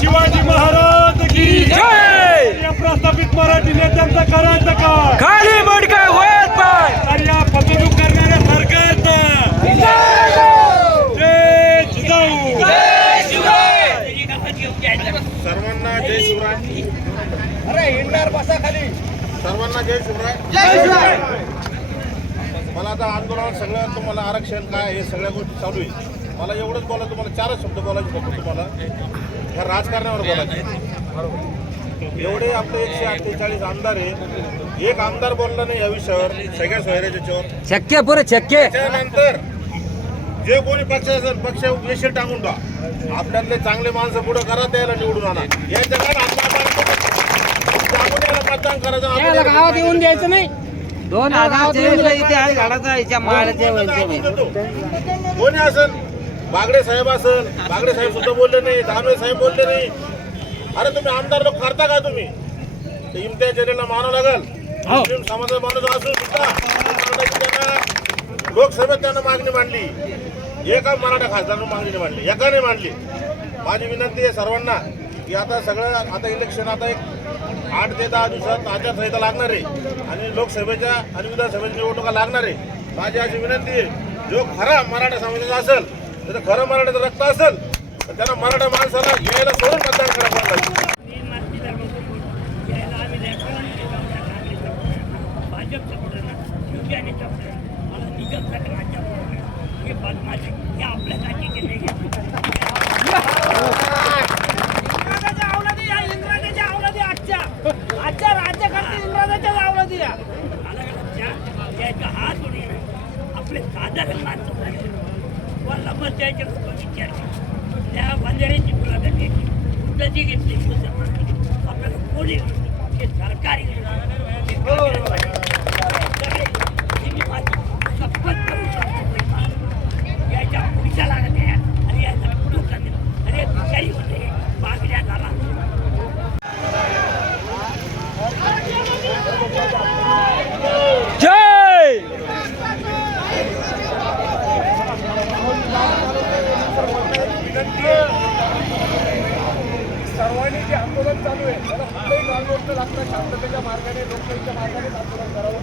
शिवाजी महाराज की जय! या प्रस्थापित मराठी नेत्यांचं करायचं काय खाली मडका वर पाय. तर या फसवणूक करणाऱ्या सरकारचा. जय जिजाऊ सर्वांना जय शिवराय. सर्वांना जय शिवराय. मला आता आंदोलनात सगळं तुम्हाला आरक्षण काय हे सगळ्या गोष्टी चालू आहे मला एवढंच बोला तुम्हाला चारच शब्द बोलायचे फक्त तुम्हाला. ह्या राजकारणावर बोलायचे. एवढे आपले एकशे अठ्ठेचाळीस आमदार आहेत. एक आमदार बोलला नाही या विषयावर सगळ्या सोयऱ्याच्या शक्य पुरे शक्य त्यानंतर जे कोणी पक्ष असेल पक्ष वेशील टाकून का आपल्यातले चांगले माणसं पुढे करा त्याला निवडून आणा. या जगात आपण टाकून याला मतदान करायचं आपण याला गावात येऊन द्यायचं नाही. दोन हजार इथे आहे झाडाचा याच्या माळाच्या. कोणी असेल बागडे साहेब असेल बागडे साहेब सुद्धा बोलले नाही दानवे साहेब बोलले नाही. अरे तुम्ही आमदार लोक करता का तुम्ही? ते जलीलला मानावं लागेल. मुस्लिम समाजाचा माणूस असून सुद्धा लोकसभेत त्यांना मागणी मांडली. एका मराठा खासदारानं मागणी मांडली एकाने मांडली. माझी विनंती आहे सर्वांना की आता सगळं आता इलेक्शन आता एक आठ ते दहा दिवसात आचारसंहिता लागणार आहे. आणि लोकसभेच्या आणि विधानसभेच्या निवडणुका लागणार आहे. माझी अशी विनंती आहे जो खरा मराठा समाजाचा असेल त्याचं खरं मराठ्याचं रक्त असेल तर त्यांना मराठा माणसाला घ्यायला सोडून मतदान करावं पाहिजे. हे या आजच्या आजच्या आपले साधारण माणसं ಆತ್ಮಹತ್ಯಾಚರಣೆ ವಿಚಾರಿಸಿ ವಂದನೆ ಚಿಕ್ಕಲಾಗಬೇಕು ಉದ್ದ ಚಿಕಿತ್ಸೆ ಅಪ್ಪ ಕೂಲಿ चालू आहे. त्याला कुठलंही गालबोट लागतं शांततेच्या मार्गाने लोकशाहीच्या मार्गाने आंदोलन करावं.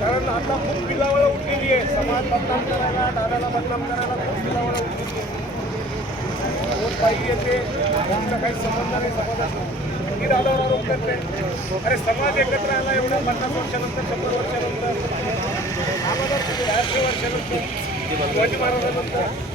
कारण आता खूप बिलावळ उठलेली आहे. समाज बदनाम करायला दादाला बदनाम करायला खूप बिलावळ उठलेली आहे. वोट पाहिजे येते त्यांचा काही संबंध नाही समाजाचा आणखी दादावर आरोप करते. अरे समाज एकत्र आला एवढ्या पन्नास वर्षानंतर शंभर वर्षानंतर. चारशे वर्षानंतर शिवाजी महाराजानंतर.